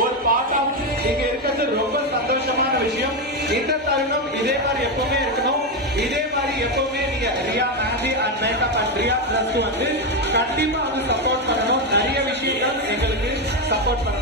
ஒரு part of இங்க இருக்கிறது ரொம்ப சந்தோஷமான விஷயம். இந்த தருணம் இதே மாதிரி எப்பவுமே இருக்கணும். இதே மாதிரி எப்பவுமே நீங்க Riya Mehndi and makeup and Riya trust வந்து கண்டிப்பா வந்து சப்போர்ட் பண்ணணும். நிறைய விஷயங்கள் எங்களுக்கு சப்போர்ட் பண்ணணும்.